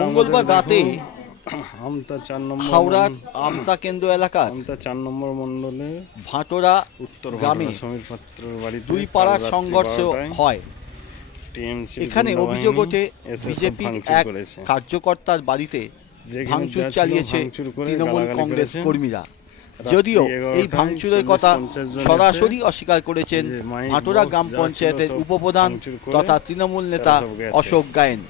মঙ্গলবার রাতে হাওড়ার আমতা কেন্দ্র এলাকার ভাটোরা গ্রামে দুই পাড়ার সংঘর্ষ হয়। এখানে অভিযোগ ওঠে বিজেপির এক কার্যকর্তার বাড়িতে ভাঙচুর চালিয়েছে তৃণমূল কংগ্রেস কর্মীরা। যদিও এই ভাঙচুরের কথা সরাসরি অস্বীকার করেছেন ভাটোরা গ্রাম পঞ্চায়েতের উপপ্রধান তথা তৃণমূল নেতা অশোক গায়েন।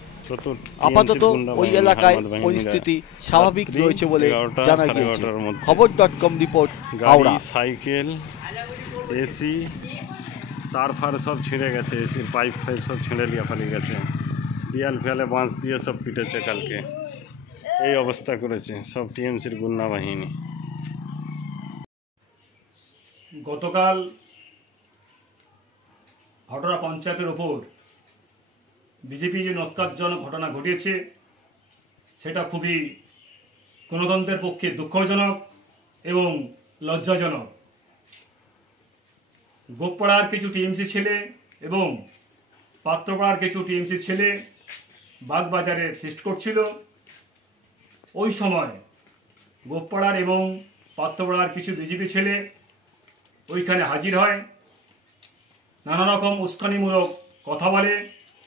আপাতত ওই এলাকায় পরিস্থিতি স্বাভাবিক রয়েছে বলে জানা গিয়েছে। খবর.com রিপোর্ট, হাওড়া। সাইকেল, এসি, তার ফার সব ছিঁড়ে গেছে, এসির পাইপ ফাইপ সব ছিঁড়ে লিয়ে পালিয়ে গেছে। দেয়াল ফেলে বাঁশ দিয়ে সব পিটেছে কালকে। এই অবস্থা করেছে সব টিএমসির গুন্ডা বাহিনী। গতকাল ভাটোরা পঞ্চায়েতের ওপর বিজেপি যে নৎকারজনক ঘটনা ঘটিয়েছে সেটা খুবই গণতন্ত্রের পক্ষে দুঃখজনক এবং লজ্জাজনক। গোপপাড়ার কিছু টিএমসি ছেলে এবং পাত্রপাড়ার কিছু টিএমসি ছেলে বাগবাজারে ফিস্ট করছিল। ওই সময় গোপপাড়ার এবং পাত্রপাড়ার কিছু বিজেপি ছেলে ওইখানে হাজির হয়, নানা রকম উস্কানিমূলক কথা বলে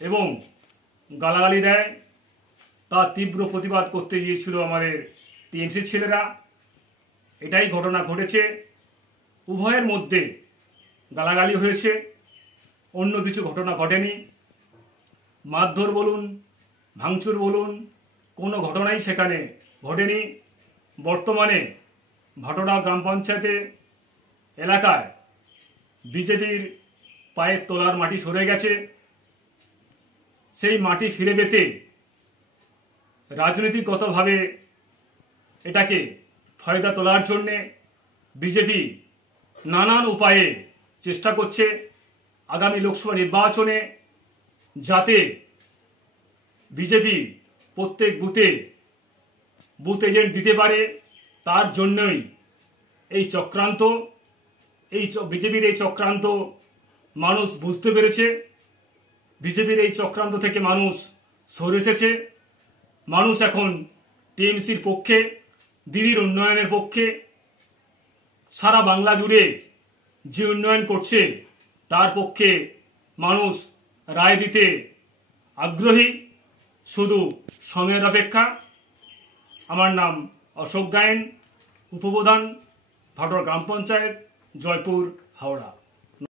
এবং গালাগালি দেয়। তার তীব্র প্রতিবাদ করতে গিয়েছিল আমাদের টিএমসি ছেলেরা। এটাই ঘটনা ঘটেছে। উভয়ের মধ্যে গালাগালি হয়েছে, অন্য কিছু ঘটনা ঘটেনি। মারধর বলুন, ভাঙচুর বলুন, কোনো ঘটনাই সেখানে ঘটেনি। বর্তমানে ভাটোরা গ্রাম পঞ্চায়েতে এলাকায় বিজেপির পায়ের তলার মাটি সরে গেছে। সেই মাটি ফিরে পেতে রাজনীতিগতভাবে এটাকে ফায়দা তোলার জন্যে বিজেপি নানান উপায়ে চেষ্টা করছে আগামী লোকসভা নির্বাচনে যাতে বিজেপি প্রত্যেক বুথ এজেন্ট দিতে পারে। তার জন্যই এই চক্রান্ত, বিজেপির এই চক্রান্ত মানুষ বুঝতে পেরেছে। বিজেপির এই চক্রান্ত থেকে মানুষ সরে এসেছে। মানুষ এখন টিএমসির পক্ষে, দিদির উন্নয়নের পক্ষে। সারা বাংলা জুড়ে যে উন্নয়ন করছে তার পক্ষে মানুষ রায় দিতে আগ্রহী, শুধু সময়ের অপেক্ষা। আমার নাম অশোক গায়েন, উপপ্রধান, ভাটোরা গ্রাম পঞ্চায়েত, জয়পুর, হাওড়া।